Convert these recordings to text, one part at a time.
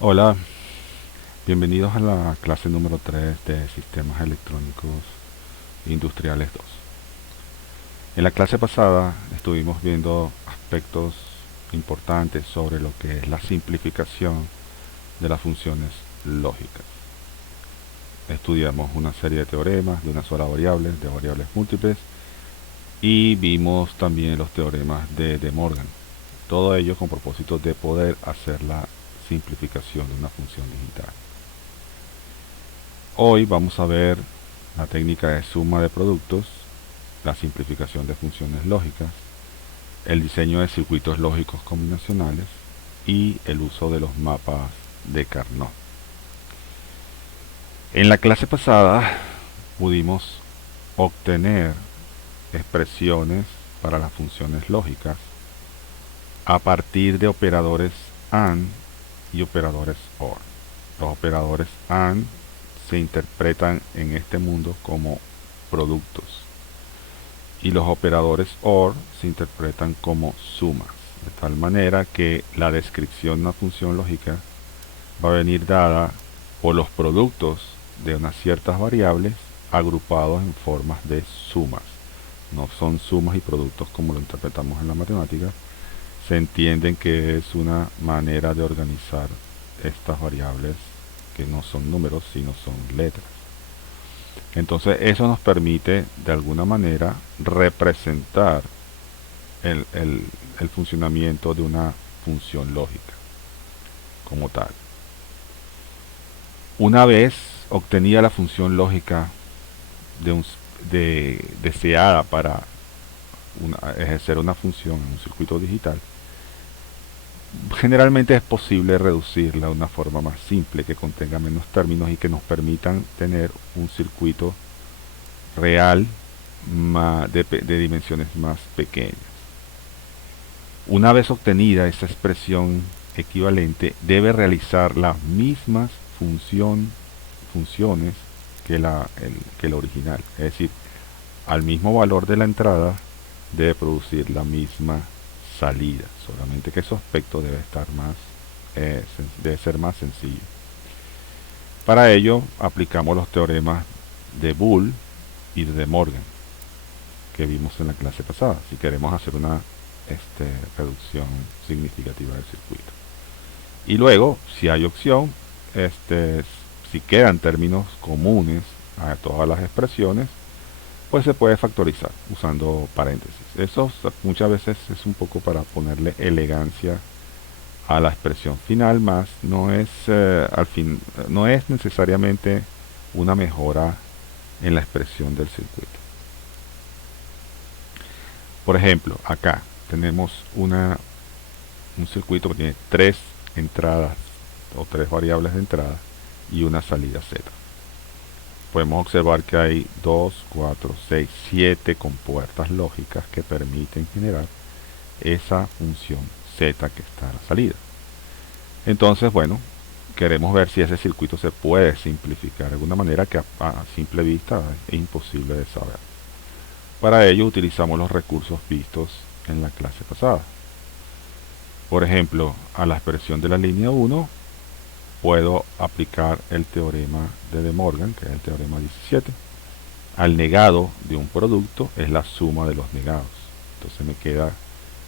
Hola, bienvenidos a la clase número 3 de Sistemas Electrónicos Industriales 2. En la clase pasada estuvimos viendo aspectos importantes sobre lo que es la simplificación de las funciones lógicas. Estudiamos una serie de teoremas de una sola variable, de variables múltiples, y vimos también los teoremas de De Morgan. Todo ello con propósito de poder hacer la simplificación de una función digital. Hoy vamos a ver la técnica de suma de productos, la simplificación de funciones lógicas, el diseño de circuitos lógicos combinacionales y el uso de los mapas de Carnot. En la clase pasada pudimos obtener expresiones para las funciones lógicas a partir de operadores AND y operadores OR. Los operadores AND se interpretan en este mundo como productos y los operadores OR se interpretan como sumas, de tal manera que la descripción de una función lógica va a venir dada por los productos de unas ciertas variables agrupados en formas de sumas. No son sumas y productos como lo interpretamos en la matemática, se entienden que es una manera de organizar estas variables que no son números sino son letras. Entonces eso nos permite de alguna manera representar el funcionamiento de una función lógica como tal. Una vez obtenida la función lógica deseada para ejercer una función en un circuito digital, generalmente es posible reducirla de una forma más simple que contenga menos términos y que nos permitan tener un circuito real de dimensiones más pequeñas. Una vez obtenida esa expresión equivalente, debe realizar las mismas funciones que el original. Es decir, al mismo valor de la entrada debe producir la misma salida, solamente que su aspecto debe ser más sencillo. Para ello aplicamos los teoremas de Boole y de Morgan que vimos en la clase pasada, si queremos hacer una reducción significativa del circuito. Y luego, si hay opción, si quedan términos comunes a todas las expresiones, pues se puede factorizar usando paréntesis. Eso muchas veces es un poco para ponerle elegancia a la expresión final, más no es no es necesariamente una mejora en la expresión del circuito. Por ejemplo, acá tenemos un circuito que tiene tres entradas o tres variables de entrada y una salida z. Podemos observar que hay 2, 4, 6, 7 compuertas lógicas que permiten generar esa función z que está a la salida. Entonces, bueno, queremos ver si ese circuito se puede simplificar de alguna manera que a simple vista es imposible de saber. Para ello utilizamos los recursos vistos en la clase pasada. Por ejemplo, a la expresión de la línea 1 puedo aplicar el teorema de De Morgan, que es el teorema 17. Al negado de un producto es la suma de los negados. Entonces me queda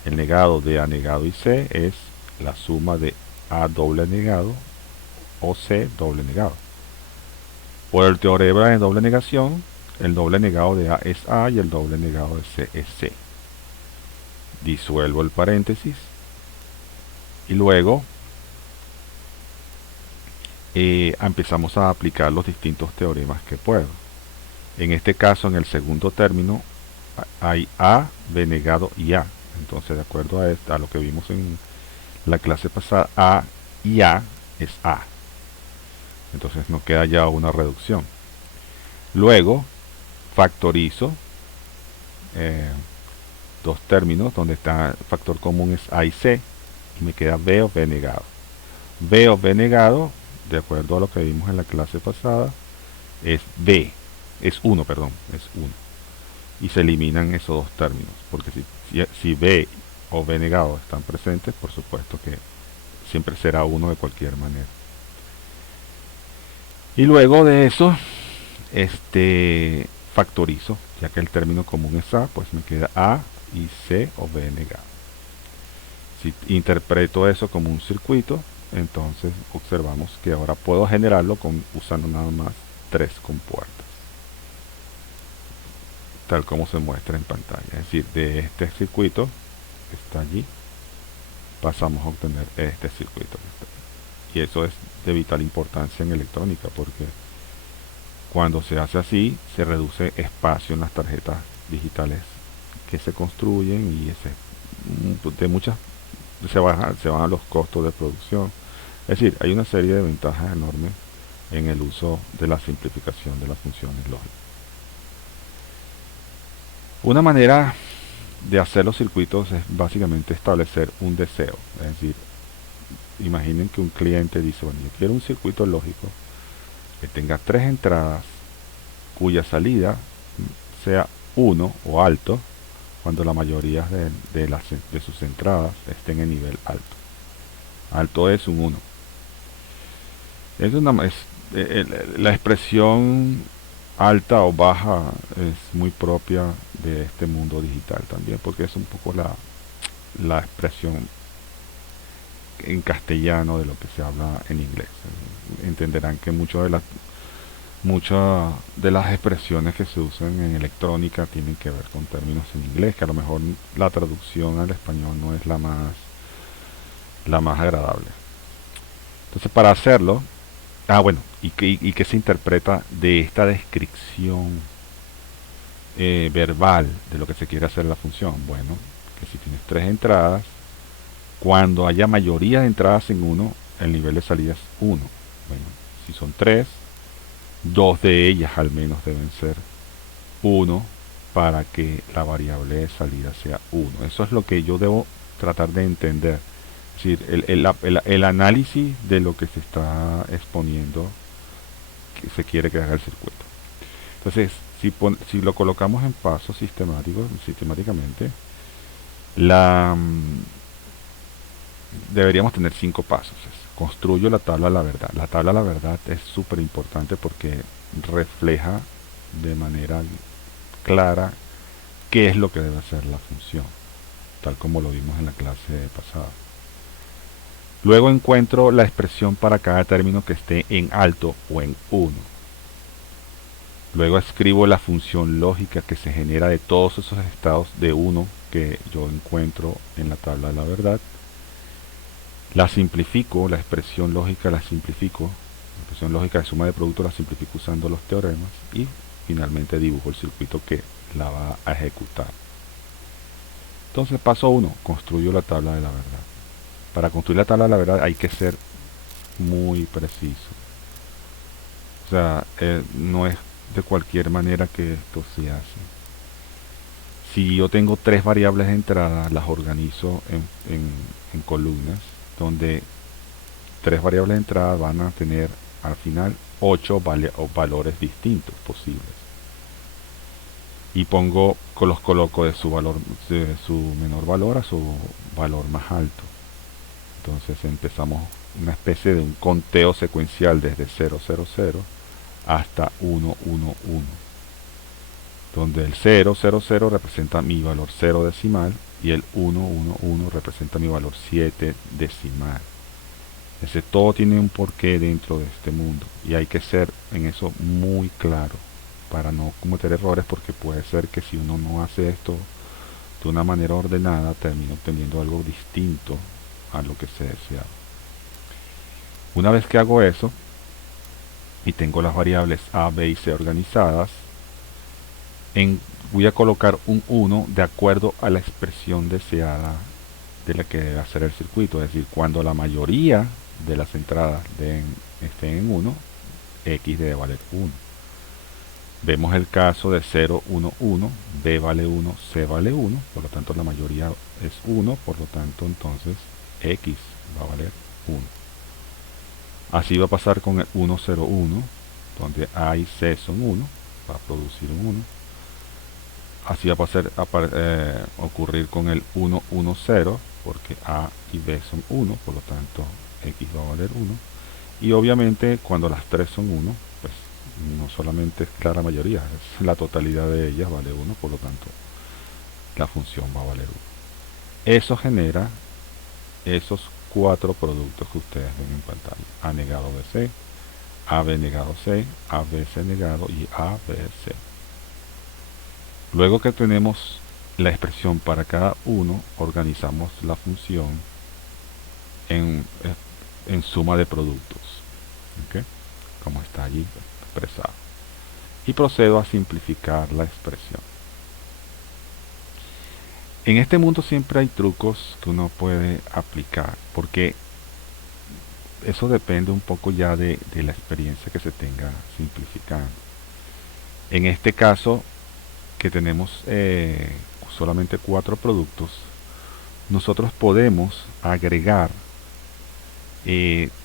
el negado de A negado y C es la suma de A doble negado o C doble negado. Por el teorema de doble negación, el doble negado de A es A y el doble negado de C es C. Disuelvo el paréntesis y luego empezamos a aplicar los distintos teoremas que puedo. En este caso, en el segundo término, hay A, B negado y A. Entonces, de acuerdo a lo que vimos en la clase pasada, A y A es A. Entonces nos queda ya una reducción. Luego, factorizo dos términos donde está el factor común es A y C y me queda B o B negado. B o B negado, de acuerdo a lo que vimos en la clase pasada, es B, es 1, perdón, es 1. Y se eliminan esos dos términos, porque si B o B negado están presentes, por supuesto que siempre será 1 de cualquier manera. Y luego de eso, factorizo, ya que el término común es A, pues me queda A y C o B negado. Si interpreto eso como un circuito, entonces observamos que ahora puedo generarlo usando nada más 3 compuertas, tal como se muestra en pantalla. Es decir, de este circuito que está allí, pasamos a obtener este circuito que está allí. Y eso es de vital importancia en electrónica, porque cuando se hace así, se reduce espacio en las tarjetas digitales que se construyen y de muchas se van a los costos de producción. Es decir, hay una serie de ventajas enormes en el uso de la simplificación de las funciones lógicas. Una manera de hacer los circuitos es básicamente establecer un deseo. Es decir, imaginen que un cliente dice, bueno, yo quiero un circuito lógico que tenga 3 entradas cuya salida sea 1 o alto cuando la mayoría de sus entradas estén en nivel alto. Alto es un 1. La expresión alta o baja es muy propia de este mundo digital también, porque es un poco la expresión en castellano de lo que se habla en inglés. Entenderán que muchas de las expresiones que se usan en electrónica tienen que ver con términos en inglés, que a lo mejor la traducción al español no es la más agradable. Entonces, para hacerlo, bueno, ¿y qué se interpreta de esta descripción verbal de lo que se quiere hacer en la función? Bueno, que si tienes 3 entradas, cuando haya mayoría de entradas en uno, el nivel de salida es 1. Bueno, si son 3, 2 de ellas al menos deben ser 1 para que la variable de salida sea 1. Eso es lo que yo debo tratar de entender. Es decir, el análisis de lo que se está exponiendo que se quiere que haga el circuito. Entonces, si lo colocamos en pasos sistemáticamente, la, deberíamos tener 5 pasos. Construyo la tabla de la verdad. La tabla de la verdad es súper importante porque refleja de manera clara qué es lo que debe hacer la función, tal como lo vimos en la clase pasada. Luego encuentro la expresión para cada término que esté en alto o en 1. Luego escribo la función lógica que se genera de todos esos estados de 1 que yo encuentro en la tabla de la verdad. La simplifico, la expresión lógica la simplifico. La expresión lógica de suma de producto la simplifico usando los teoremas. Y finalmente dibujo el circuito que la va a ejecutar. Entonces, paso 1, construyo la tabla de la verdad. Para construir la tabla de la verdad hay que ser muy preciso. O sea, no es de cualquier manera que esto se hace. Si yo tengo 3 variables de entrada, las organizo en columnas, donde 3 variables de entrada van a tener al final 8 valores distintos posibles. Y los coloco de su menor valor a su valor más alto. Entonces empezamos una especie de un conteo secuencial desde 000 hasta 111, donde el 000 representa mi valor 0 decimal y el 111 representa mi valor 7 decimal. Todo tiene un porqué dentro de este mundo y hay que ser en eso muy claro para no cometer errores, porque puede ser que si uno no hace esto de una manera ordenada termine obteniendo algo distinto a lo que se deseaba. Una vez que hago eso y tengo las variables A, B y C organizadas, voy a colocar un 1 de acuerdo a la expresión deseada de la que debe hacer el circuito. Es decir, cuando la mayoría de las entradas estén en 1, X debe valer 1. Vemos el caso de 0, 1, 1, B vale 1, C vale 1, por lo tanto la mayoría es 1, por lo tanto entonces X va a valer 1. Así va a pasar con el 1, 0, 1, donde A y C son 1, va a producir un 1. Así va a ocurrir con el 1, 1, 0, porque A y B son 1, por lo tanto X va a valer 1. Y obviamente cuando las tres son uno, pues no solamente es clara mayoría, es la totalidad de ellas vale uno, por lo tanto la función va a valer uno. Eso genera esos cuatro productos que ustedes ven en pantalla: A negado BC, AB negado C, ABC negado y ABC. Luego que tenemos la expresión para cada uno, organizamos la función en, en suma de productos, ¿ok? Como está allí expresado. Y procedo a simplificar la expresión. En este mundo siempre hay trucos que uno puede aplicar, porque eso depende un poco ya de la experiencia que se tenga simplificando. En este caso, que tenemos solamente cuatro productos, nosotros podemos agregar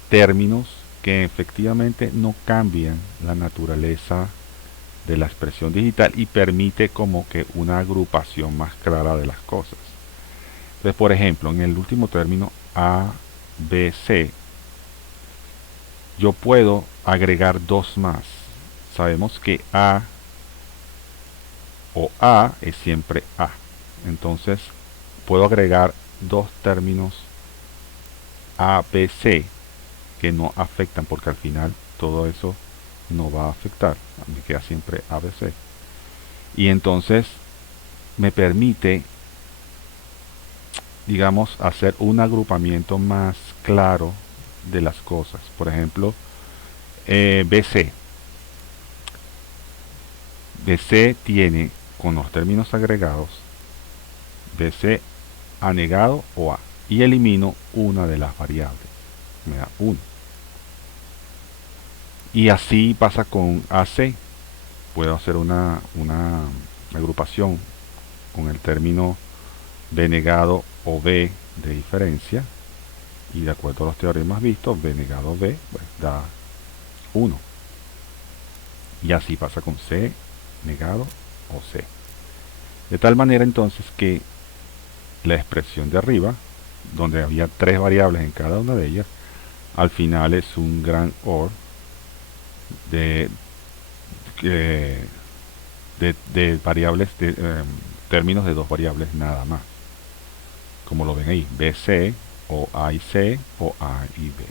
términos que efectivamente no cambian la naturaleza de la expresión digital y permite como que una agrupación más clara de las cosas. Entonces, por ejemplo, en el último término A, B, C, yo puedo agregar dos más. Sabemos que A o A es siempre A. Entonces, puedo agregar dos términos A, B, C que no afectan, porque al final todo eso no va a afectar. Me queda siempre A, B, C. Y entonces me permite, digamos, hacer un agrupamiento más claro de las cosas. Por ejemplo, BC. BC tiene con los términos agregados BC anegado o A. Y elimino una de las variables. Me da 1. Y así pasa con AC. Puedo hacer una agrupación con el término B negado o B de diferencia. Y de acuerdo a los teoremas vistos, B negado B pues, da 1. Y así pasa con C negado o C. De tal manera entonces que la expresión de arriba, donde había tres variables en cada una de ellas, al final es un gran OR de, de variables, de términos de dos variables nada más. Como lo ven ahí, BC o A y C o A y B.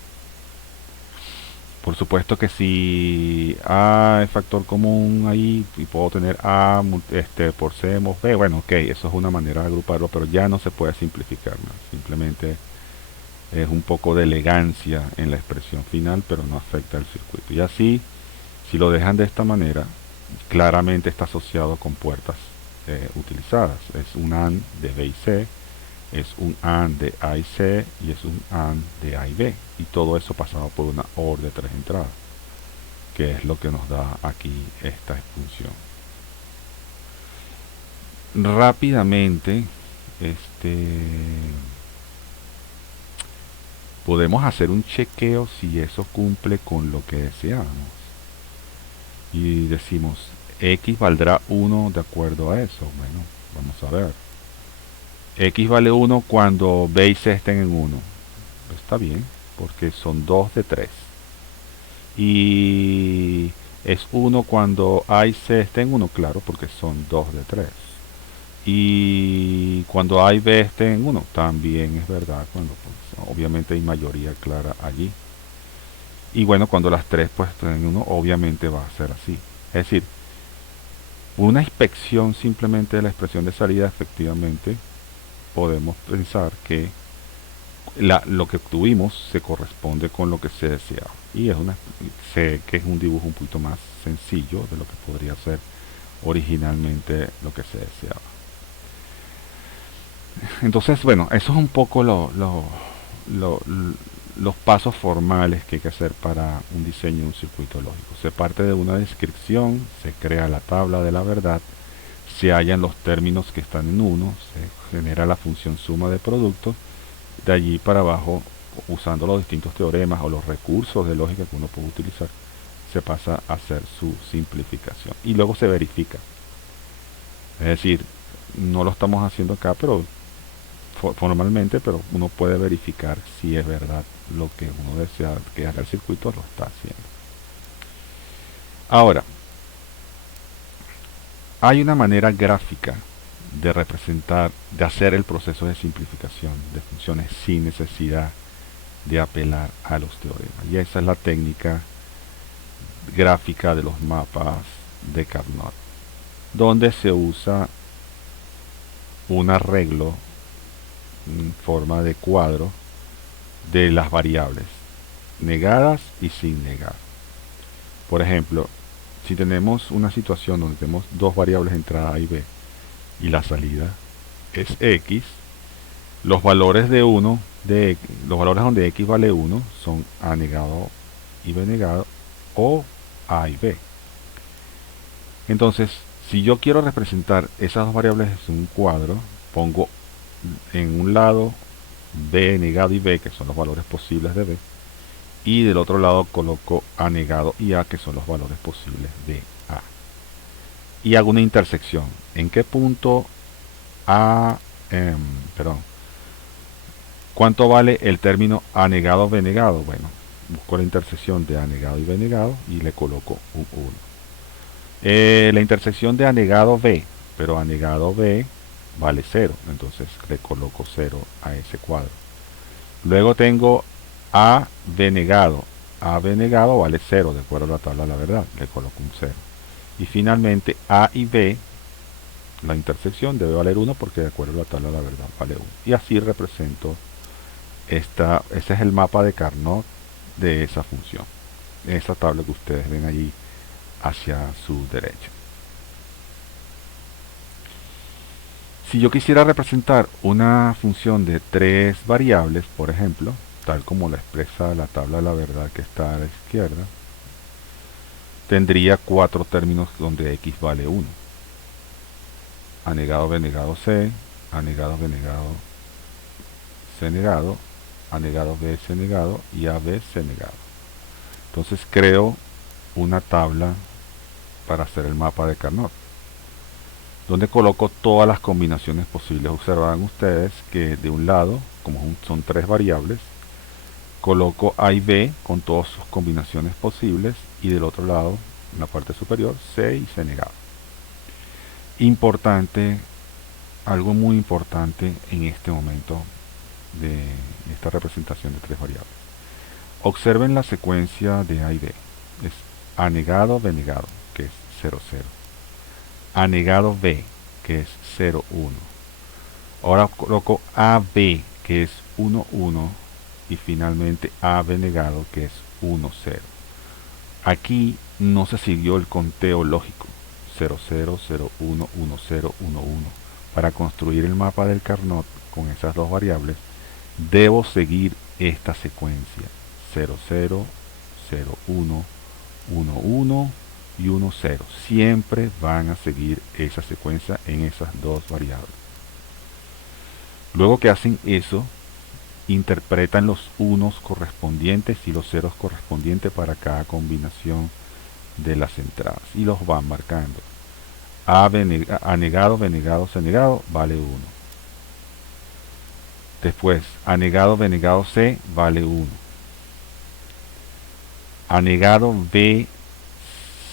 Por supuesto que si A es factor común ahí y puedo tener A por C más B, bueno, ok, eso es una manera de agruparlo, pero ya no se puede simplificar más. Simplemente es un poco de elegancia en la expresión final, pero no afecta el circuito. Y así, si lo dejan de esta manera, claramente está asociado con puertas utilizadas. Es un AND de B y C, es un AND de A y C y es un AND de A y B. Y todo eso pasado por una OR de tres entradas, que es lo que nos da aquí esta función. Rápidamente, podemos hacer un chequeo si eso cumple con lo que deseamos. Y decimos, X valdrá 1 de acuerdo a eso. Bueno, vamos a ver. X vale 1 cuando B y C estén en 1. Está bien, porque son 2 de 3. Y es 1 cuando A y C estén en 1, claro, porque son 2 de 3. Y cuando A y B estén en 1, también es verdad, cuando pues, obviamente hay mayoría clara allí. Y bueno, cuando las 3 pues estén en 1, obviamente va a ser así. Es decir, una inspección simplemente de la expresión de salida, efectivamente podemos pensar que lo que obtuvimos se corresponde con lo que se deseaba. Y sé que es un dibujo un poquito más sencillo de lo que podría ser originalmente lo que se deseaba. Entonces, bueno, eso es un poco los pasos formales que hay que hacer para un diseño de un circuito lógico. Se parte de una descripción, se crea la tabla de la verdad, se hallan los términos que están en uno, se genera la función suma de productos, de allí para abajo, usando los distintos teoremas o los recursos de lógica que uno puede utilizar, se pasa a hacer su simplificación y luego se verifica. Es decir, no lo estamos haciendo acá, pero formalmente, pero uno puede verificar si es verdad lo que uno desea que haga el circuito, lo está haciendo. Ahora, hay una manera gráfica de representar, de hacer el proceso de simplificación de funciones sin necesidad de apelar a los teoremas. Y esa es la técnica gráfica de los mapas de Carnot, donde se usa un arreglo en forma de cuadro de las variables negadas y sin negar. Por ejemplo, si tenemos una situación donde tenemos dos variables entrada A y B y la salida es X, los valores de los valores donde X vale 1 son A negado y B negado o A y B. Entonces, si yo quiero representar esas dos variables en un cuadro, pongo en un lado B negado y B, que son los valores posibles de B, y del otro lado coloco A negado y A, que son los valores posibles de A. Y hago una intersección. ¿En qué punto ¿cuánto vale el término A negado, B negado? Bueno, busco la intersección de A negado y B negado y le coloco un 1. La intersección de A negado B, pero A negado B vale 0, entonces le coloco 0 a ese cuadro. Luego tengo A B negado. A B negado vale 0, de acuerdo a la tabla de la verdad, le coloco un 0. Y finalmente A y B, la intersección debe valer 1 porque de acuerdo a la tabla de la verdad vale 1. Y así represento ese es el mapa de Carnot de esa función. Esa tabla que ustedes ven allí hacia su derecha. Si yo quisiera representar una función de tres variables, por ejemplo, tal como la expresa la tabla de la verdad que está a la izquierda, tendría cuatro términos donde x vale 1. A negado, b negado, c, a negado, b negado, c negado, a negado, b, c negado y a, b, c negado. Entonces creo una tabla para hacer el mapa de Carnot, donde coloco todas las combinaciones posibles. Observarán ustedes que de un lado, como son tres variables, coloco A y B con todas sus combinaciones posibles, y del otro lado, en la parte superior, C y C negado. Importante, algo muy importante en este momento de esta representación de tres variables. Observen la secuencia de A y B. Es A negado, B negado, que es 0, 0. A negado B, que es 0, 1. Ahora coloco AB, que es 1, 1. Y finalmente AB negado, que es 1, 0. Aquí no se siguió el conteo lógico 0, 0, 0, 1, 1, 0, 1, 1. Para construir el mapa del Carnot con esas dos variables, debo seguir esta secuencia 0, 0, 0, 1, 1, 1 y 1, 0. Siempre van a seguir esa secuencia en esas dos variables. Luego que hacen eso, interpretan los unos correspondientes y los ceros correspondientes para cada combinación de las entradas y los van marcando. A negado, B negado, C negado vale 1. Después, A negado, B negado, C vale 1. A negado, B,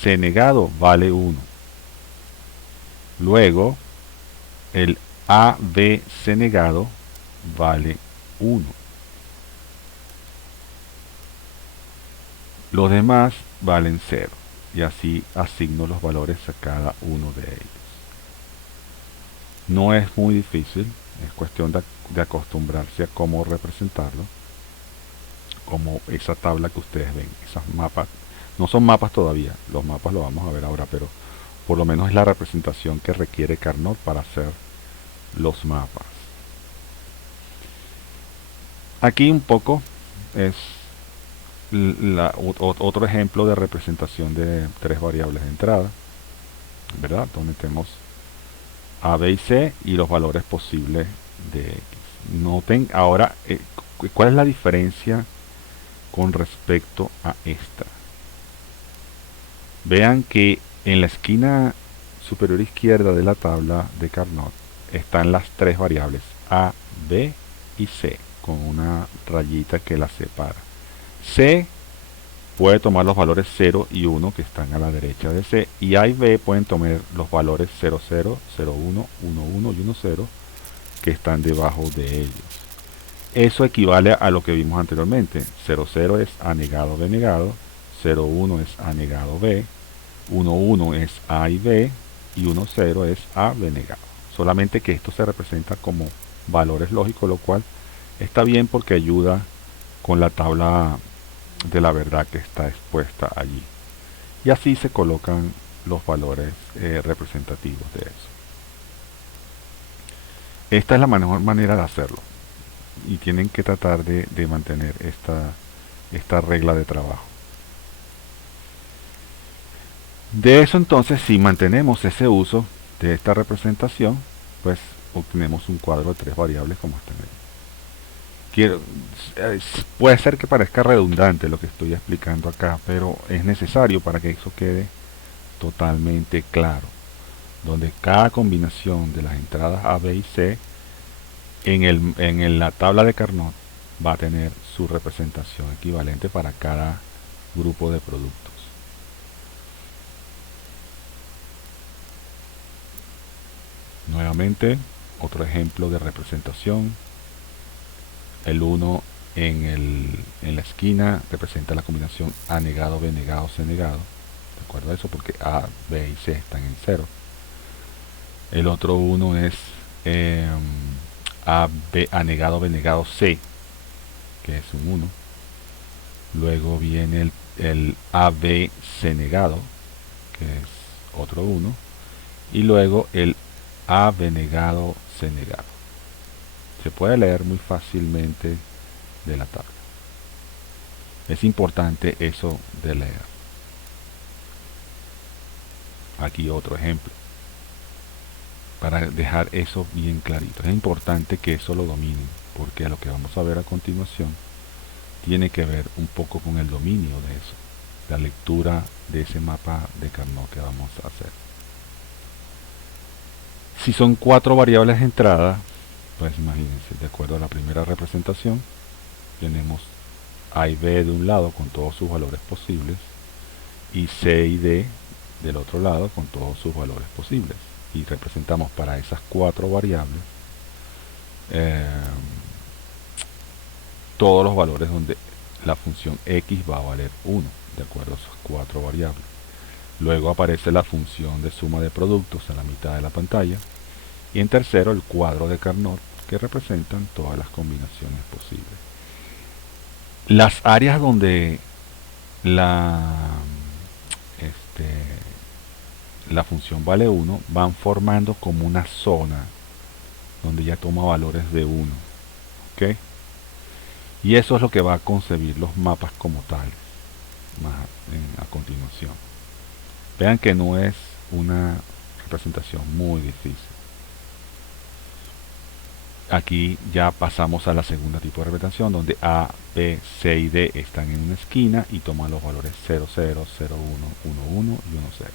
C negado vale 1. Luego, el A, B, C negado vale 1. Los demás valen 0. Y así asigno los valores a cada uno de ellos. No es muy difícil, es cuestión de acostumbrarse a cómo representarlo, como esa tabla que ustedes ven. Esas mapas, no son mapas todavía, los mapas los vamos a ver ahora, pero por lo menos es la representación que requiere Carnot para hacer los mapas. Aquí un poco es otro ejemplo de representación de tres variables de entrada, ¿verdad? Donde tenemos A, B y C y los valores posibles de X. Noten ahora cuál es la diferencia con respecto a esta. Vean que en la esquina superior izquierda de la tabla de Carnot están las tres variables A, B y C, con una rayita que la separa. C puede tomar los valores 0 y 1 que están a la derecha de C, y A y B pueden tomar los valores 0, 0, 0, 1, 1, 1 y 1, 0 que están debajo de ellos. Eso equivale a lo que vimos anteriormente. 0, 0 es A negado B negado, 0, 1 es A negado B, 1, 1 es A y B, y 1, 0 es A B negado. Solamente que esto se representa como valores lógicos, lo cual está bien porque ayuda con la tabla de la verdad que está expuesta allí. Y así se colocan los valores representativos de eso. Esta es la mejor manera de hacerlo. Y tienen que tratar de mantener esta regla de trabajo. De eso entonces, si mantenemos ese uso de esta representación, pues obtenemos un cuadro de 3 variables como están ahí. Puede ser que parezca redundante lo que estoy explicando acá, pero es necesario para que eso quede totalmente claro, donde cada combinación de las entradas A, B y C en la tabla de Carnot va a tener su representación equivalente para cada grupo de productos. Nuevamente, otro ejemplo de representación. El 1 en la esquina representa la combinación A negado, B negado, C negado. ¿De acuerdo a eso? Porque A, B y C están en 0. El otro 1 es A negado, B negado, C, que es un 1. Luego viene el AB, C negado, que es otro 1. Y luego el AB negado, C negado. Se puede leer muy fácilmente de la tabla. Es importante eso de leer. Aquí otro ejemplo. Para dejar eso bien clarito. Es importante que eso lo dominen, porque lo que vamos a ver a continuación tiene que ver un poco con el dominio de eso. La lectura de ese mapa de Carnot que vamos a hacer. Si son 4 variables de entrada, pues imagínense, de acuerdo a la primera representación, tenemos A y B de un lado con todos sus valores posibles, y C y D del otro lado con todos sus valores posibles. Y representamos para esas 4 variables todos los valores donde la función x va a valer 1, de acuerdo a esas 4 variables. Luego aparece la función de suma de productos a la mitad de la pantalla. Y en tercero, el cuadro de Carnot, que representan todas las combinaciones posibles. Las áreas donde la función vale 1 van formando como una zona donde ya toma valores de 1. ¿Ok? Y eso es lo que va a concebir los mapas como tales a continuación. Vean que no es una representación muy difícil. Aquí ya pasamos a la segunda tipo de representación, donde A, B, C y D están en una esquina y toman los valores 0, 0, 0, 1, 1, 1 y 1, 0.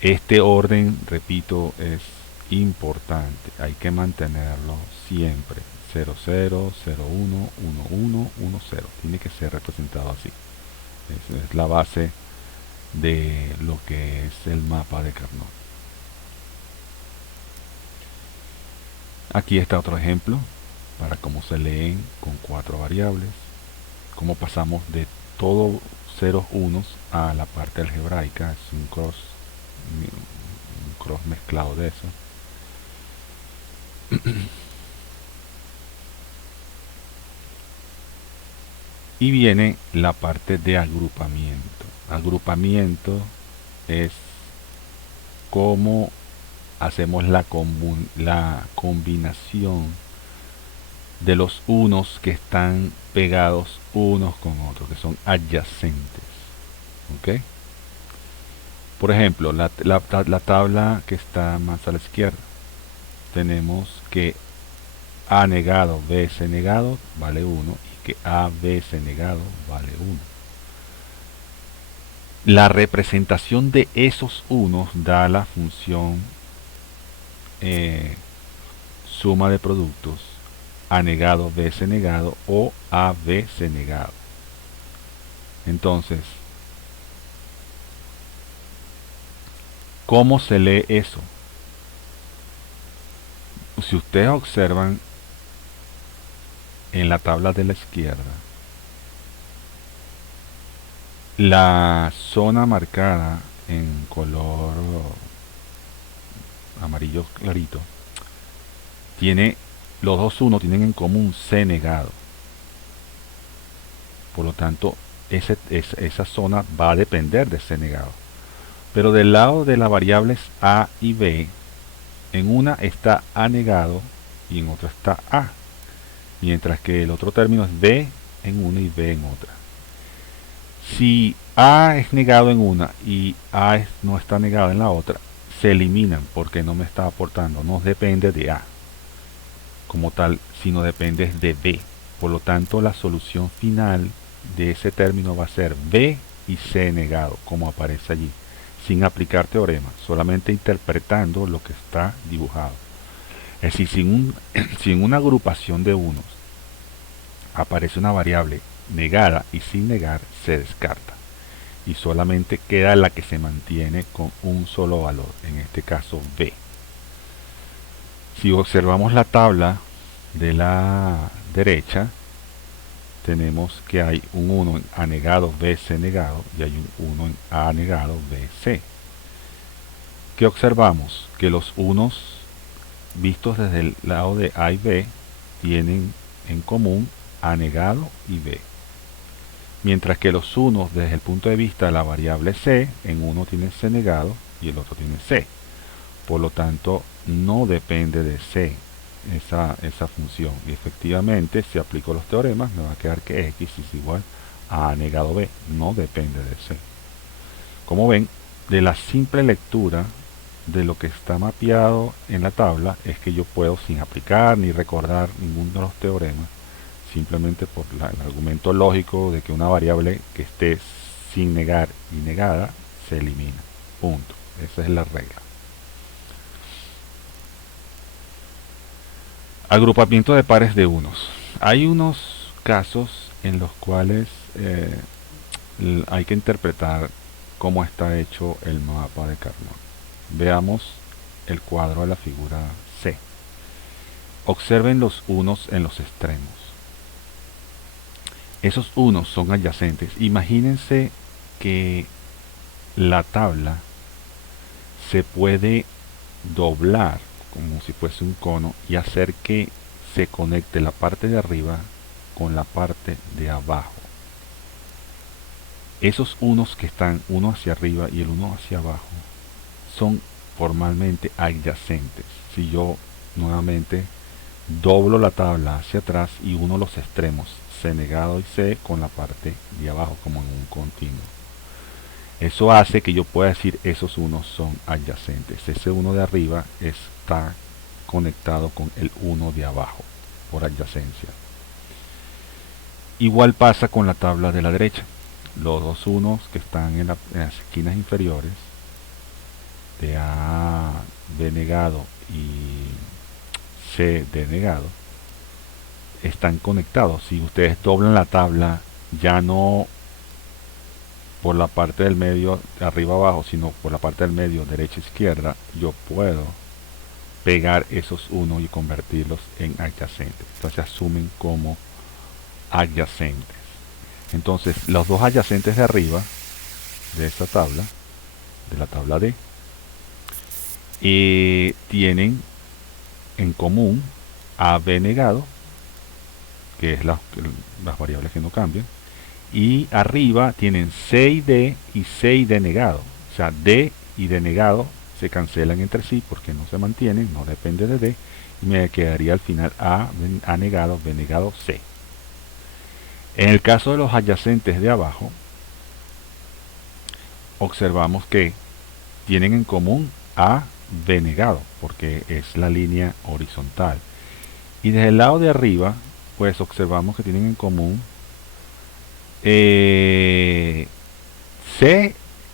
Este orden, repito, es importante. Hay que mantenerlo siempre. 0, 0, 0, 1, 1, 1, 1, 0. Tiene que ser representado así. Esa es la base de lo que es el mapa de Carnot. Aquí está otro ejemplo para cómo se leen con 4 variables, cómo pasamos de todo ceros unos a la parte algebraica. Es un cross mezclado de eso. Y viene la parte de agrupamiento. Agrupamiento es cómo hacemos la combinación de los unos que están pegados unos con otros, que son adyacentes. ¿Ok? Por ejemplo, la tabla que está más a la izquierda, tenemos que A negado, B, C negado vale 1 y que A, B, C negado vale 1. La representación de esos unos da la función suma de productos A negado, BC negado o ABC negado. Entonces, ¿cómo se lee eso? Si ustedes observan en la tabla de la izquierda, la zona marcada en color amarillo clarito tiene, los dos unos tienen en común C negado. Por lo tanto, esa zona va a depender de C negado. Pero del lado de las variables A y B, en una está A negado y en otra está A. Mientras que el otro término es B en una y B en otra. Si A es negado en una y no está negado en la otra, se eliminan porque no me está aportando, no depende de A como tal, sino depende de B. Por lo tanto, la solución final de ese término va a ser B y C negado, como aparece allí, sin aplicar teorema, solamente interpretando lo que está dibujado. Es decir, si en una agrupación de unos aparece una variable negada y sin negar, se descarta. Y solamente queda la que se mantiene con un solo valor, en este caso B. Si observamos la tabla de la derecha, tenemos que hay un 1 en A negado, BC negado, y hay un 1 en A negado, BC. ¿Qué observamos? Que los unos vistos desde el lado de A y B tienen en común A negado y B. Mientras que los unos desde el punto de vista de la variable C, en uno tiene C negado y el otro tiene C. Por lo tanto, no depende de C esa función. Y efectivamente, si aplico los teoremas, me va a quedar que X es igual a A negado B. No depende de C. Como ven, de la simple lectura de lo que está mapeado en la tabla, es que yo puedo, sin aplicar ni recordar ninguno de los teoremas, simplemente por el argumento lógico de que una variable que esté sin negar y negada se elimina. Punto. Esa es la regla. Agrupamiento de pares de unos. Hay unos casos en los cuales hay que interpretar cómo está hecho el mapa de Carnot. Veamos el cuadro de la figura C. Observen los unos en los extremos. Esos unos son adyacentes. Imagínense que la tabla se puede doblar como si fuese un cono y hacer que se conecte la parte de arriba con la parte de abajo. Esos unos que están uno hacia arriba y el uno hacia abajo son formalmente adyacentes. Si yo nuevamente doblo la tabla hacia atrás y uno los extremos, C negado y C, con la parte de abajo como en un continuo. Eso hace que yo pueda decir esos unos son adyacentes. Ese uno de arriba está conectado con el uno de abajo por adyacencia. Igual pasa con la tabla de la derecha. Los dos unos que están en las esquinas inferiores de A de negado y C de negado están conectados. Si ustedes doblan la tabla, ya no por la parte del medio arriba abajo, sino por la parte del medio derecha izquierda, yo puedo pegar esos unos y convertirlos en adyacentes. Entonces se asumen como adyacentes. Entonces los dos adyacentes de arriba de esta tabla, de la tabla D, tienen en común AB negado, que es las variables que no cambian, y arriba tienen C y D y C y D negado. O sea, D y D negado se cancelan entre sí porque no se mantienen, no depende de D, y me quedaría al final A negado, B negado, C. En el caso de los adyacentes de abajo, observamos que tienen en común A, B negado, porque es la línea horizontal. Y desde el lado de arriba, pues observamos que tienen en común C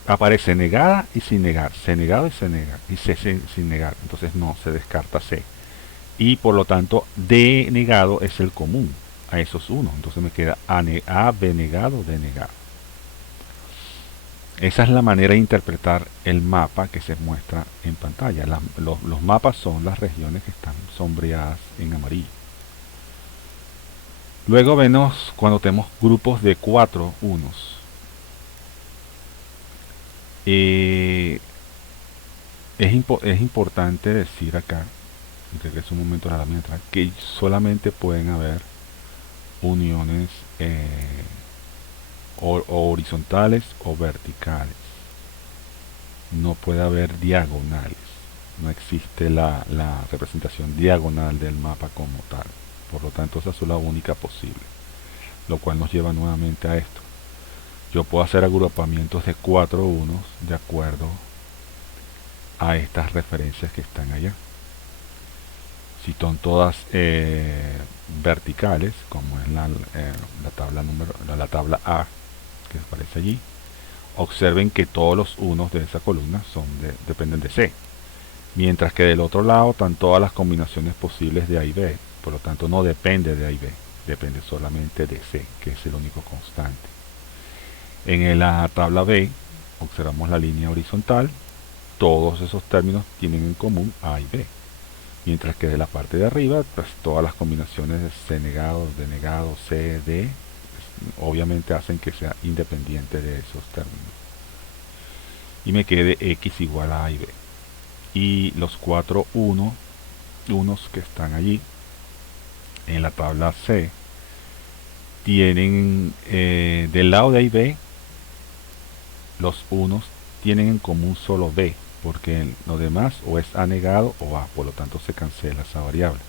aparece negada y sin negar, C negado y C negar, y C sin negar, entonces no, se descarta C. y por lo tanto D negado es el común a esos unos. Entonces me queda A B negado, D negado. Esa es la manera de interpretar el mapa que se muestra en pantalla. Los mapas son las regiones que están sombreadas en amarillo. Luego vemos cuando tenemos grupos de 4 unos. Es importante decir acá, y regreso un momento a la lámina atrás, que solamente pueden haber uniones horizontales o verticales. No puede haber diagonales. No existe la representación diagonal del mapa como tal. Por lo tanto, esa es la única posible. Lo cual nos lleva nuevamente a esto. Yo puedo hacer agrupamientos de 4 unos de acuerdo a estas referencias que están allá. Si son todas verticales, como es la tabla A que aparece allí, observen que todos los unos de esa columna dependen de C, mientras que del otro lado están todas las combinaciones posibles de A y B. Por lo tanto, no depende de A y B, depende solamente de C, que es el único constante. En la tabla B observamos la línea horizontal. Todos esos términos tienen en común A y B, mientras que de la parte de arriba, pues todas las combinaciones de C negado, D negado, C, D, pues, obviamente hacen que sea independiente de esos términos. Y me quede X igual a y B. Y los 4 unos que están allí en la tabla C tienen del lado de A y B, los unos tienen en común solo B, porque lo demás o es A negado o A, por lo tanto se cancela esa variable.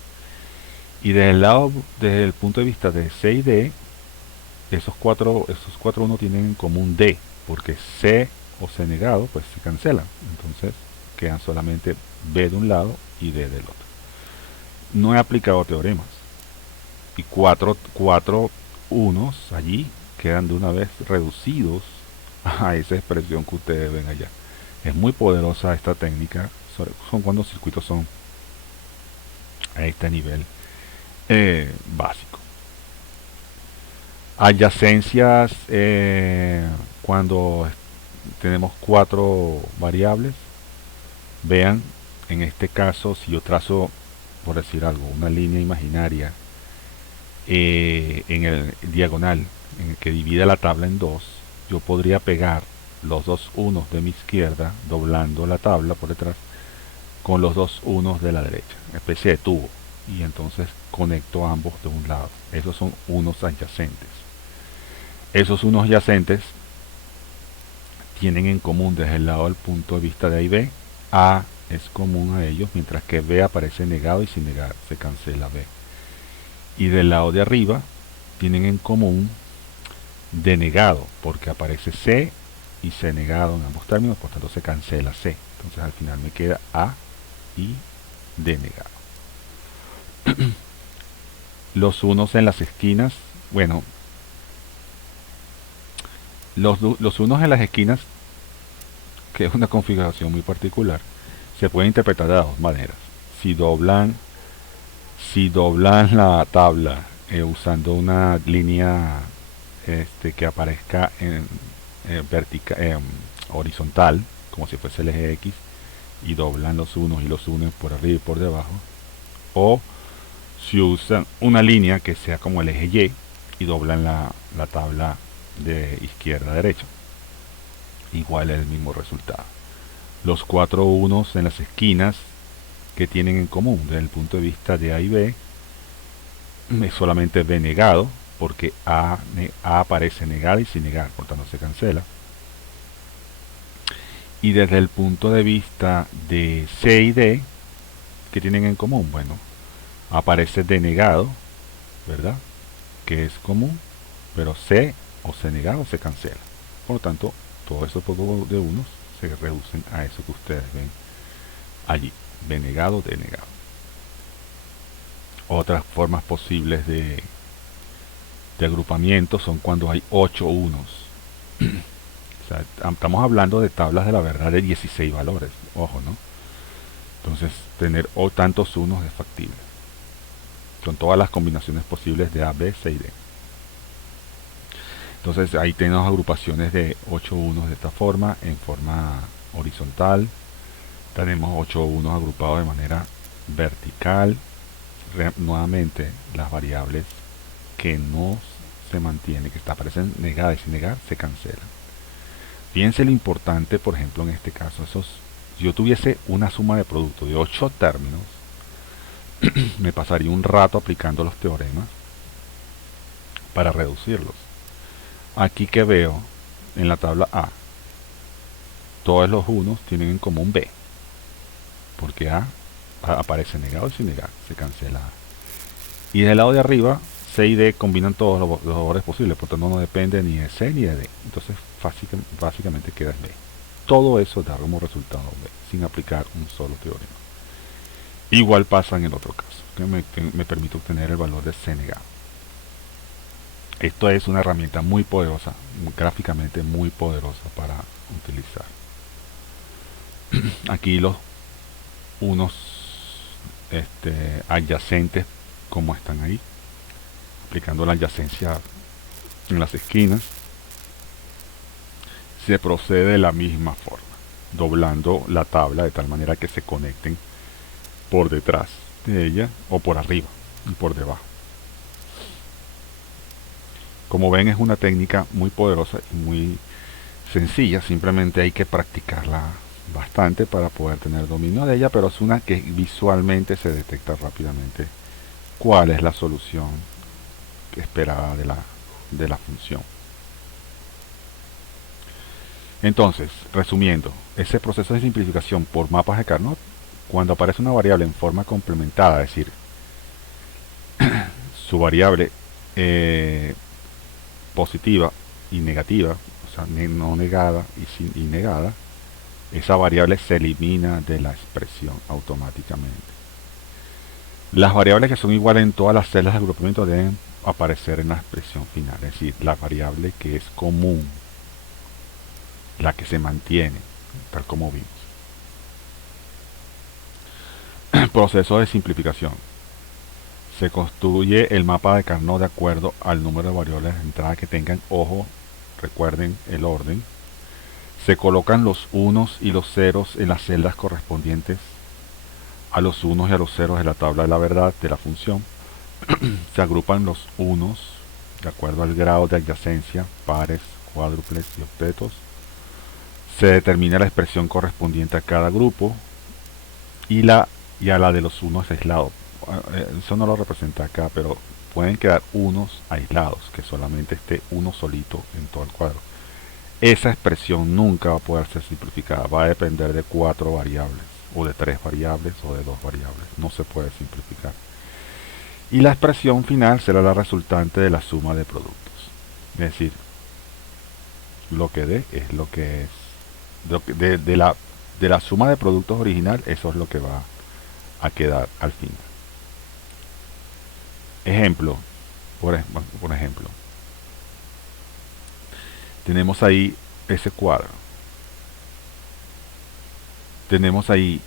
Y desde el punto de vista de C y D, esos cuatro unos tienen en común D, porque C o C negado pues se cancelan, entonces quedan solamente B de un lado y D del otro. No he aplicado teoremas, y 4 unos allí quedan de una vez reducidos a esa expresión que ustedes ven allá. Es muy poderosa esta técnica, son cuando los circuitos son a este nivel básico. Adyacencias, cuando tenemos 4 variables, vean, en este caso, si yo trazo, por decir algo, una línea imaginaria en el diagonal, en el que divide la tabla en dos, yo podría pegar los 2 unos de mi izquierda, doblando la tabla por detrás, con los 2 unos de la derecha, una especie de tubo, y entonces conecto ambos de un lado. Esos son unos adyacentes. Esos unos adyacentes tienen en común desde el lado del punto de vista de A y B. A es común a ellos, mientras que B aparece negado y sin negar se cancela B. Y del lado de arriba tienen en común D negado, porque aparece C y C negado en ambos términos, por tanto se cancela C. Entonces al final me queda A y D negado. Los unos en las esquinas, bueno, los unos en las esquinas, que es una configuración muy particular, se puede interpretar de dos maneras. Si doblan la tabla usando una línea que aparezca en horizontal, como si fuese el eje X, y doblan los unos y los unos por arriba y por debajo, o si usan una línea que sea como el eje Y y doblan la tabla de izquierda a derecha, igual es el mismo resultado. Los 4 unos en las esquinas, que tienen en común desde el punto de vista de A y B, es solamente B negado, porque A aparece negada y sin negar, por tanto se cancela. Y desde el punto de vista de C y D, ¿qué tienen en común? Bueno, aparece D negado, ¿verdad? Que es común, pero C o C negado se cancela. Por lo tanto, todos esos pocos de unos se reducen a eso que ustedes ven allí, B negado, D negado. Otras formas posibles de agrupamiento son cuando hay 8 unos. O sea, estamos hablando de tablas de la verdad de 16 valores, ojo, ¿no? Entonces, tener tantos unos es factible. con todas las combinaciones posibles de A, B, C y D. Entonces ahí tenemos agrupaciones de 8 unos de esta forma, en forma horizontal. Tenemos 8 unos agrupados de manera vertical. Nuevamente, las variables que no se mantienen, que aparecen negadas y sin negar, se cancelan. Fíjense lo importante, por ejemplo, en este caso, si yo tuviese una suma de producto de 8 términos, me pasaría un rato aplicando los teoremas para reducirlos. Aquí que veo en la tabla A, todos los unos tienen en común B, porque A aparece negado y sin negar, se cancela A. Y del lado de arriba, C y D combinan todos los valores posibles, por tanto no depende ni de C ni de D. Entonces básicamente queda en B. Todo eso da como resultado B, sin aplicar un solo teorema. Igual pasa en el otro caso, que me permite obtener el valor de C negado. Esto es una herramienta muy poderosa, gráficamente muy poderosa para utilizar. Aquí los unos adyacentes, como están ahí, aplicando la adyacencia en las esquinas, se procede de la misma forma, doblando la tabla de tal manera que se conecten por detrás de ella o por arriba y por debajo. Como ven, es una técnica muy poderosa y muy sencilla, simplemente hay que practicarla bastante para poder tener dominio de ella, pero es una que visualmente se detecta rápidamente cuál es la solución esperada de la función. Entonces, resumiendo, ese proceso de simplificación por mapas de Carnot, cuando aparece una variable en forma complementada, es decir, su variable positiva y negativa, o sea, no negada y negada, esa variable se elimina de la expresión automáticamente. Las variables que son iguales en todas las celdas de agrupamiento deben aparecer en la expresión final, es decir, la variable que es común, la que se mantiene, tal como vimos. Proceso de simplificación. Se construye el mapa de Carnot de acuerdo al número de variables de entrada que tengan. Ojo, recuerden el orden. Se colocan los unos y los ceros en las celdas correspondientes a los unos y a los ceros de la tabla de la verdad de la función. Se agrupan los unos de acuerdo al grado de adyacencia, pares, cuádruples y octetos. Se determina la expresión correspondiente a cada grupo y a la de los unos aislados. Eso no lo representa acá, pero pueden quedar unos aislados, que solamente esté uno solito en todo el cuadro. Esa expresión nunca va a poder ser simplificada, va a depender de 4 variables, o de 3 variables, o de 2 variables. No se puede simplificar. Y la expresión final será la resultante de la suma de productos. Es decir, lo que dé es lo que es. De la suma de productos original, eso es lo que va a quedar al final. Ejemplo, por ejemplo, tenemos ahí ese cuadro. Tenemos ahí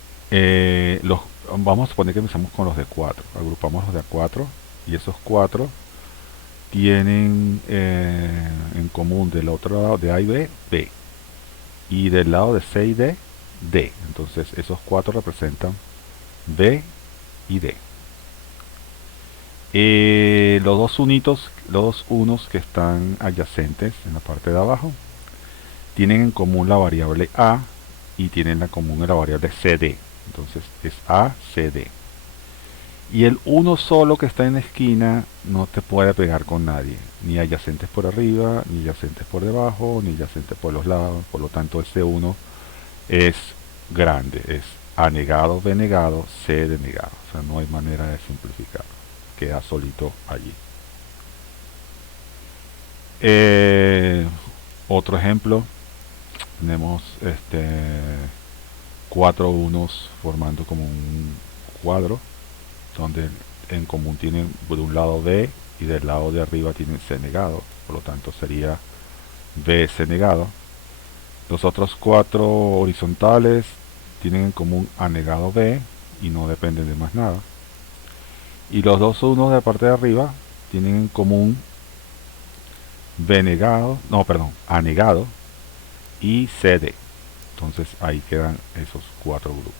vamos a suponer que empezamos con los de 4. Agrupamos los de 4 y esos 4 tienen en común del otro lado de A y B, B. Y del lado de C y D, D. Entonces esos 4 representan B y D. Los dos unos que están adyacentes en la parte de abajo tienen en común la variable A y tienen en común la variable CD. Entonces es A, CD. Y el uno solo que está en la esquina no te puede pegar con nadie, ni adyacentes por arriba, ni adyacentes por debajo, ni adyacentes por los lados. Por lo tanto, este 1 es grande, es A negado, B negado, C denegado. O sea, no hay manera de simplificarlo, queda solito allí. Otro ejemplo, tenemos 4 unos formando como un cuadro, donde en común tienen de un lado B y del lado de arriba tienen C negado, por lo tanto sería BC negado. Los otros 4 horizontales tienen en común A negado B y no dependen de más nada. Y los dos unos de la parte de arriba tienen en común B negado, no, perdón, A negado y CD. Entonces ahí quedan esos cuatro grupos.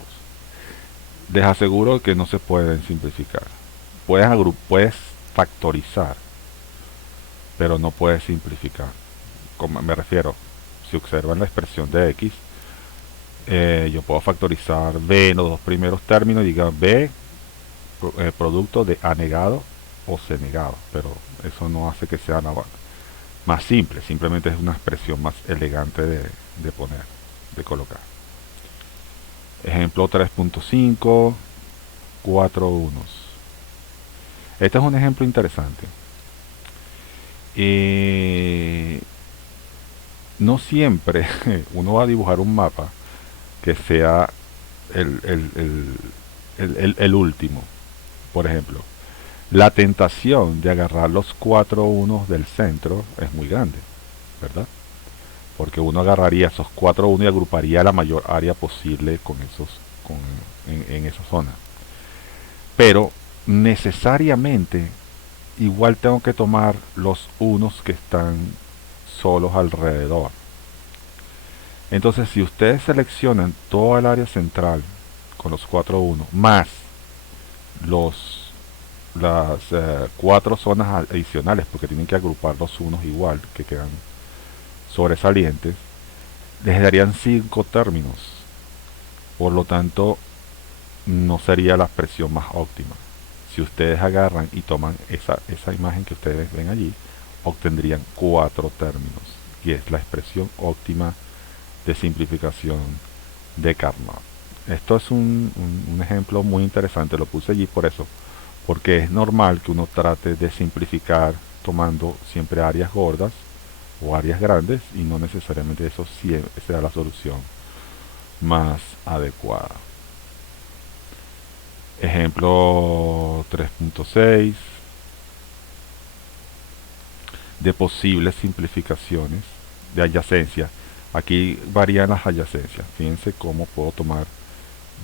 Les aseguro que no se pueden simplificar. Puedes factorizar, pero no puedes simplificar. Como me refiero, si observan la expresión de x, yo puedo factorizar b en los dos primeros términos y diga b producto de a negado o c negado, pero eso no hace que sea más simple, simplemente es una expresión más elegante de poner, de colocar. Ejemplo 3.5, 4 unos. Este es un ejemplo interesante. No siempre uno va a dibujar un mapa que sea el último. Por ejemplo, la tentación de agarrar los cuatro unos del centro es muy grande, ¿verdad? Porque uno agarraría esos cuatro unos y agruparía la mayor área posible en esa zona. Pero necesariamente igual tengo que tomar los unos que están solos alrededor. Entonces, si ustedes seleccionan toda el área central con los 4 unos más las cuatro zonas adicionales, porque tienen que agrupar los unos igual, que quedan sobresalientes, les darían 5 términos. Por lo tanto, no sería la expresión más óptima. Si ustedes agarran y toman esa imagen que ustedes ven allí, obtendrían 4 términos, y es la expresión óptima de simplificación de Carnot. Esto es un ejemplo muy interesante, lo puse allí por eso, porque es normal que uno trate de simplificar tomando siempre áreas gordas o áreas grandes, y no necesariamente eso sea la solución más adecuada. Ejemplo 3.6 de posibles simplificaciones de adyacencia. Aquí varían las adyacencias. Fíjense cómo puedo tomar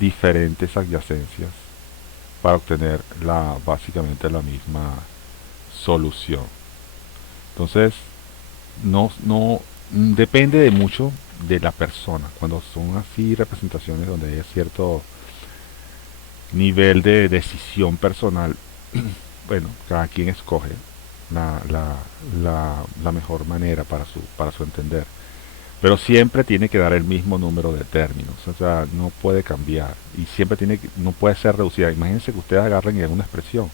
diferentes adyacencias para obtener básicamente la misma solución. Entonces, no depende de mucho de la persona. Cuando son así representaciones donde hay cierto nivel de decisión personal, bueno, cada quien escoge la mejor manera para su entender. Pero siempre tiene que dar el mismo número de términos, o sea, no puede cambiar y siempre no puede ser reducida. Imagínense que ustedes agarren una expresión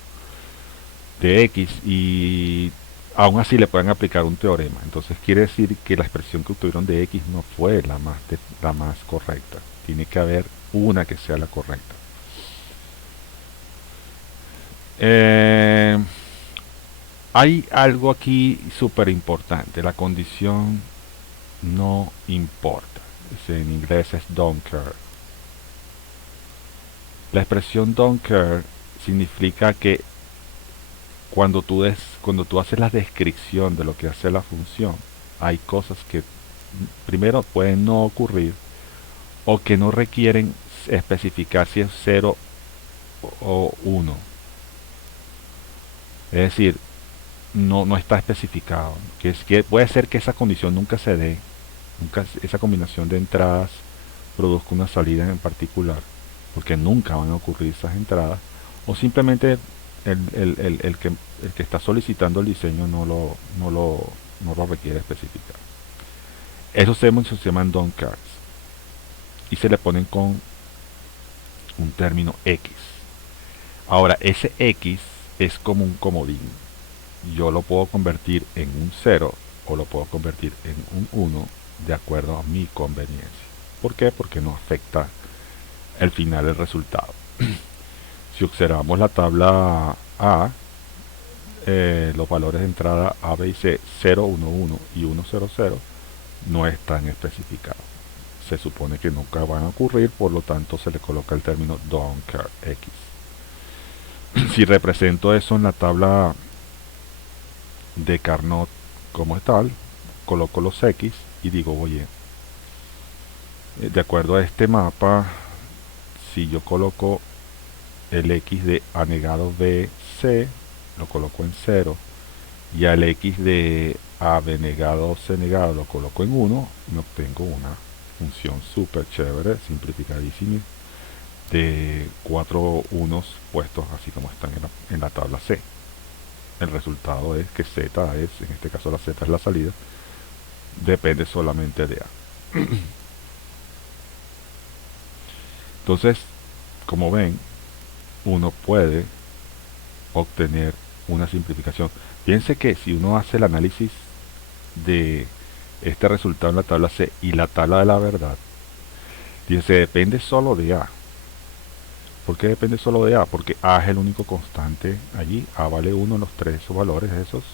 de x y aún así le pueden aplicar un teorema. Entonces quiere decir que la expresión que obtuvieron de x no fue la más correcta. Tiene que haber una que sea la correcta. Hay algo aquí súper importante, la condición no importa. En inglés es don't care. La expresión don't care significa que cuando tú haces la descripción de lo que hace la función, hay cosas que primero pueden no ocurrir o que no requieren especificar si es 0 o 1. Es decir, no está especificado. Que puede ser que esa condición nunca se dé, nunca esa combinación de entradas produzca una salida en particular, porque nunca van a ocurrir esas entradas, o simplemente el que está solicitando el diseño no lo requiere especificar. Esos se llaman don't cares y se le ponen con un término X. Ahora, ese X es como un comodín. Yo lo puedo convertir en un 0 o lo puedo convertir en un 1 de acuerdo a mi conveniencia. ¿Por qué? Porque no afecta el final del resultado. Si observamos la tabla A, los valores de entrada A, B y C, 0, 1, 1 y 1, 0, 0, no están especificados. Se supone que nunca van a ocurrir, por lo tanto se le coloca el término don't care X. Si represento eso en la tabla de Carnot como tal, coloco los X y digo, oye, de acuerdo a este mapa, si yo coloco el X de A negado B, C lo coloco en 0 y al X de AB negado C negado lo coloco en 1, me obtengo una función súper chévere, simplificadísima, de 4 unos puestos así como están en la tabla C. El resultado es que Z es, en este caso la Z es la salida, depende solamente de A. Entonces, como ven, uno puede obtener una simplificación. Piense que si uno hace el análisis de este resultado en la tabla C y la tabla de la verdad, dice depende solo de A. ¿Por qué depende solo de A? Porque A es el único constante allí. A vale 1 en los tres valores esos.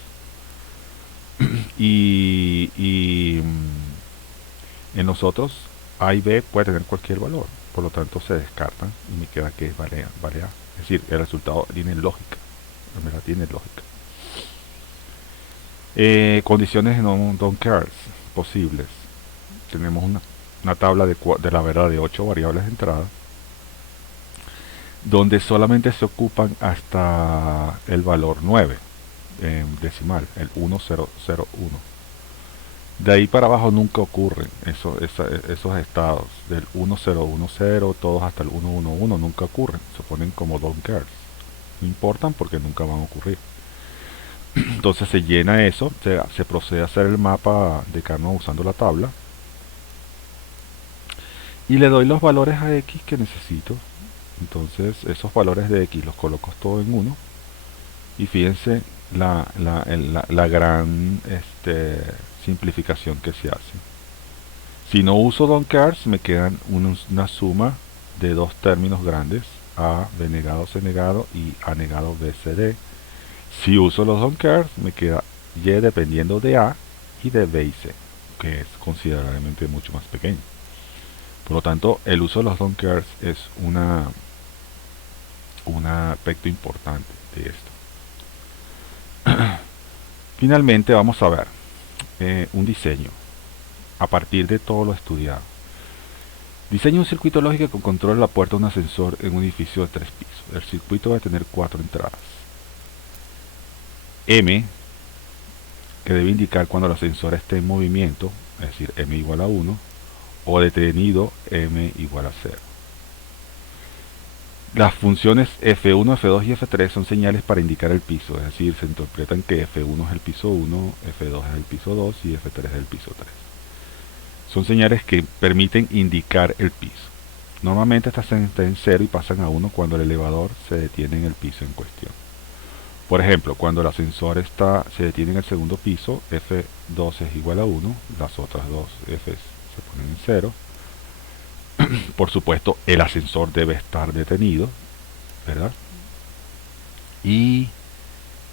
En los otros, A y B puede tener cualquier valor. Por lo tanto, se descartan y me queda que vale A. Es decir, el resultado tiene lógica. En verdad tiene lógica. Condiciones de don't cares posibles. Tenemos una tabla de la verdad de 8 variables de entrada, donde solamente se ocupan hasta el valor 9 decimal, el 1001. De ahí para abajo nunca ocurren esos estados del 1010, todos hasta el 111, nunca ocurren, se ponen como don't cares, no importan porque nunca van a ocurrir. Entonces se llena eso, se procede a hacer el mapa de Carnot usando la tabla y le doy los valores a X que necesito. Entonces esos valores de X los coloco todos en 1 y fíjense la gran simplificación que se hace. Si no uso don't cares, me quedan una suma de dos términos grandes, A, B negado, C negado y A negado, B, C, D. Si uso los don't cares, me queda Y dependiendo de A y de B y C, que es considerablemente mucho más pequeño. Por lo tanto, el uso de los don't cares es un aspecto importante de esto. Finalmente vamos a ver un diseño a partir de todo lo estudiado. Diseño un circuito lógico que controla la puerta de un ascensor en un edificio de 3 pisos. El circuito va a tener 4 entradas. M, que debe indicar cuando el ascensor esté en movimiento, es decir, M igual a 1, o detenido, M igual a 0. Las funciones F1, F2 y F3 son señales para indicar el piso, es decir, se interpretan que F1 es el piso 1, F2 es el piso 2 y F3 es el piso 3. Son señales que permiten indicar el piso. Normalmente estas están en 0 y pasan a 1 cuando el elevador se detiene en el piso en cuestión. Por ejemplo, cuando el ascensor se detiene en el segundo piso, F2 es igual a 1, las otras dos Fs se ponen en 0. Por supuesto, el ascensor debe estar detenido, ¿verdad? Y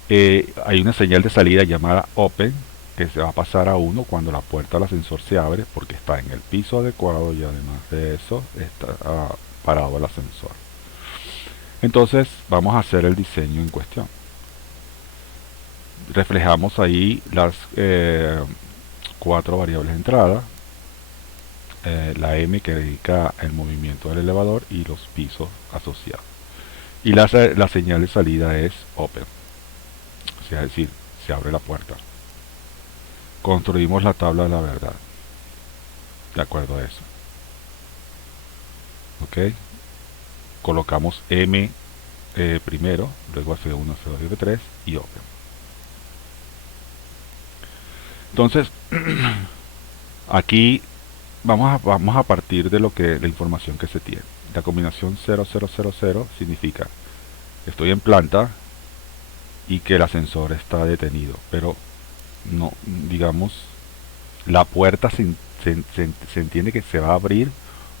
hay una señal de salida llamada open, que se va a pasar a 1 cuando la puerta del ascensor se abre, porque está en el piso adecuado y además de eso está parado el ascensor. Entonces vamos a hacer el diseño en cuestión. Reflejamos ahí las 4 variables de entrada, la M que indica el movimiento del elevador y los pisos asociados. Y la señal de salida es open, o sea, es decir, se abre la puerta. Construimos la tabla de la verdad de acuerdo a eso. Ok, colocamos M primero, luego F1, F2 y F3 y open. Entonces aquí vamos a partir de la información que se tiene. La combinación 0000 significa que estoy en planta y que el ascensor está detenido, pero no, digamos, la puerta se entiende que se va a abrir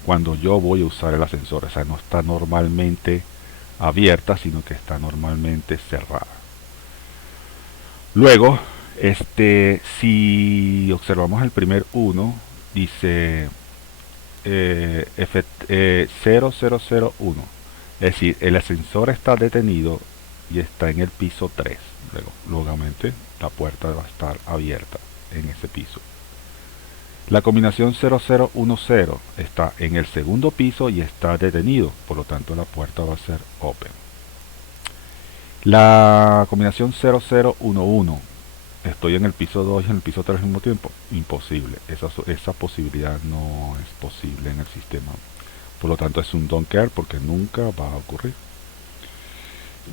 cuando yo voy a usar el ascensor, o sea, no está normalmente abierta, sino que está normalmente cerrada. Luego, si observamos el primer 1, dice 0001, es decir, el ascensor está detenido y está en el piso 3. Luego, lógicamente, la puerta va a estar abierta en ese piso. La combinación 0010 está en el segundo piso y está detenido, por lo tanto la puerta va a ser open. La combinación 0011. Estoy en el piso 2 y en el piso 3 al mismo tiempo. Imposible. Esa posibilidad no es posible en el sistema. Por lo tanto es un don't care porque nunca va a ocurrir.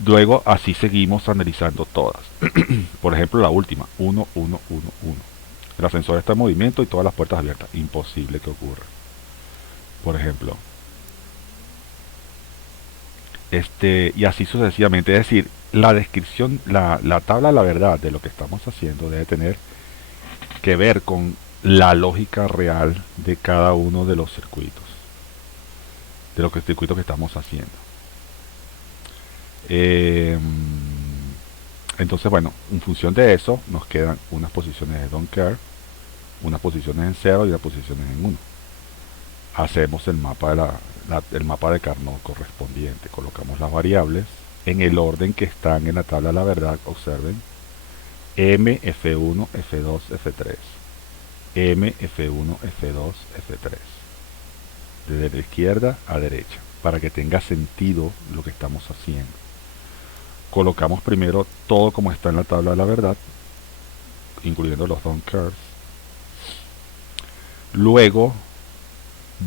Luego así seguimos analizando todas. Por ejemplo la última. 1111. El ascensor está en movimiento y todas las puertas abiertas. Imposible que ocurra. Por ejemplo. Y así sucesivamente. Es decir, la descripción, la tabla de la verdad de lo que estamos haciendo debe tener que ver con la lógica real de cada uno de los circuitos, de los circuitos que estamos haciendo. Eh, entonces, bueno, en función de eso nos quedan unas posiciones de don't care, unas posiciones en 0 y unas posiciones en 1. Hacemos el mapa el mapa de Carnot correspondiente. Colocamos las variables en el orden que están en la tabla de la verdad. Observen: M, F1, F2, F3. M, F1, F2, F3. Desde la izquierda a derecha, para que tenga sentido lo que estamos haciendo. Colocamos primero todo como está en la tabla de la verdad, incluyendo los don't cares. Luego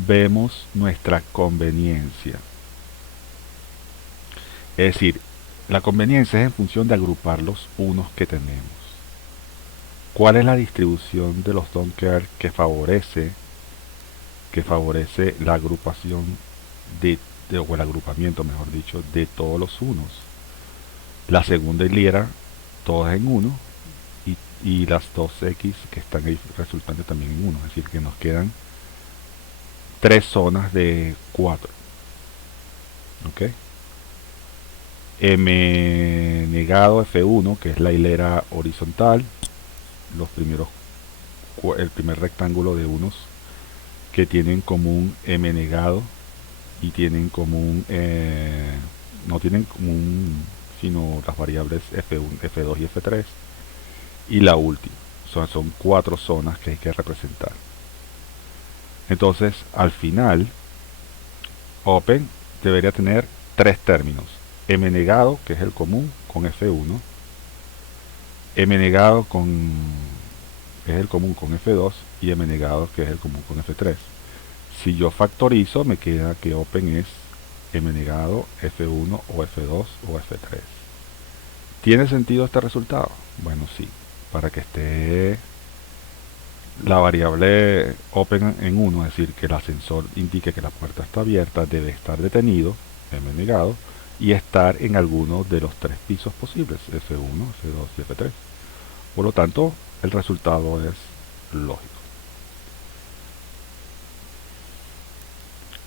vemos nuestra conveniencia. Es decir, la conveniencia es en función de agrupar los unos que tenemos. ¿Cuál es la distribución de los don't care que favorece la agrupación o el agrupamiento, mejor dicho, de todos los unos? La segunda hilera, todas en 1, y las dos X que están ahí resultantes también en 1. Es decir, que nos quedan 3 zonas de 4. ¿Ok? M negado F1, que es la hilera horizontal, el primer rectángulo de unos que tienen común M negado y tienen común, no tienen común sino las variables F1, F2 y F3, y la última. Son 4 zonas que hay que representar. Entonces, al final, Open debería tener 3 términos: M negado, que es el común con F1, M negado que es el común con F2, y M negado, que es el común con F3. Si yo factorizo, me queda que Open es M negado, F1 o F2 o F3. ¿Tiene sentido este resultado? Bueno, sí. Para que esté la variable Open en 1, es decir, que el ascensor indique que la puerta está abierta, debe estar detenido, M negado, y estar en alguno de los 3 pisos posibles, F1, F2 y F3. Por lo tanto, el resultado es lógico.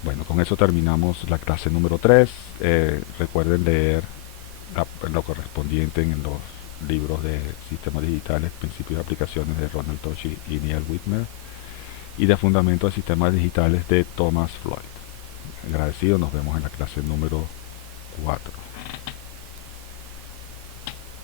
Bueno, con eso terminamos la clase número 3. Recuerden leer lo correspondiente en los libros de sistemas digitales, principios y aplicaciones de Ronald Toshi y Neil Whitmer, y de fundamentos de sistemas digitales de Thomas Floyd. Agradecido, nos vemos en la clase número 4.